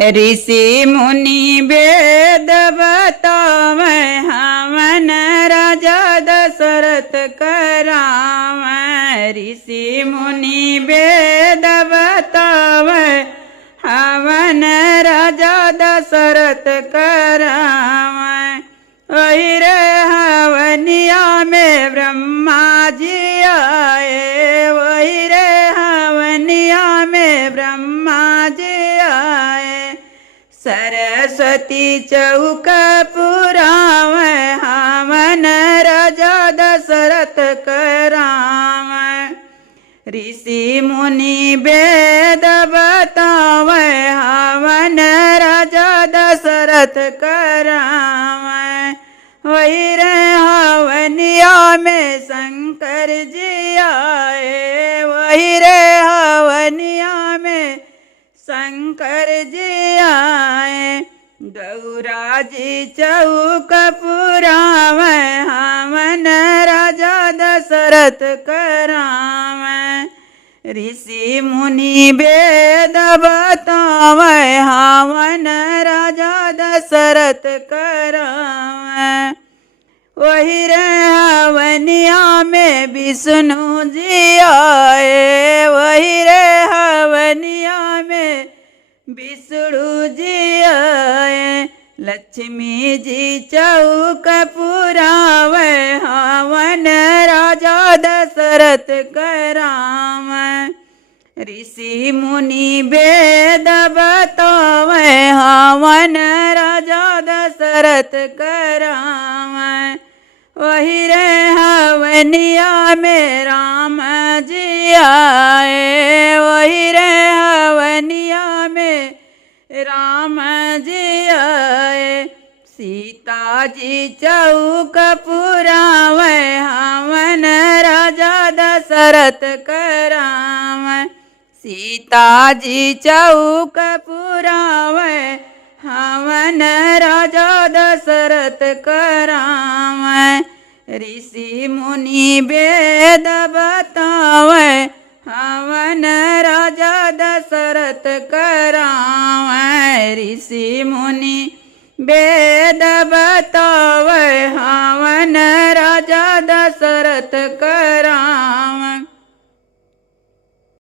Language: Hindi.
ऋषि मुनि वेद बतावे हवन राजा दशरथ करावे। ऋषि मुनि वेद बतावे हवन राजा दशरथ करावे। वही रे हवनिया में ब्रह्मा जी आए। वही रे हवनिया में ब्रह्मा जी आए। सरस्वती चौक पुरावे हवन राजा दशरथ करावे। ऋषि मुनि वेद बतावे हवन राजा दशरथ करावे। वही रे हवनिया में शंकर जी आए। वही रे हवनिया में शंकर जी आए। गौरा जी चौक पुरावे हवन राजा दशरथ करावे। ऋषि मुनि वेद बतावे हवन राजा दशरथ करावे। वही रे हवनिया में विष्णु जी आए। वही रे हवनिया में विष्णु जी आए। लक्ष्मी जी चौक पुरावे हवन राजा दशरथ करावे। ऋषि मुनि वेद बतावे हवन राजा दशरथ करावे। वही रे हवनिया में राम जी आए। वही रे हवनिया में राम जी आए। सीता जी चौक पुरावे हवन राजा दशरथ करावे। सीता जी चौक पुरावे हवन राजा दशरथ करावे। ऋषि मुनि वेद बतावे हवन राजा दशरथ करावे। ऋषि मुनि वेद बतावे हवन राजा दशरथ करावे।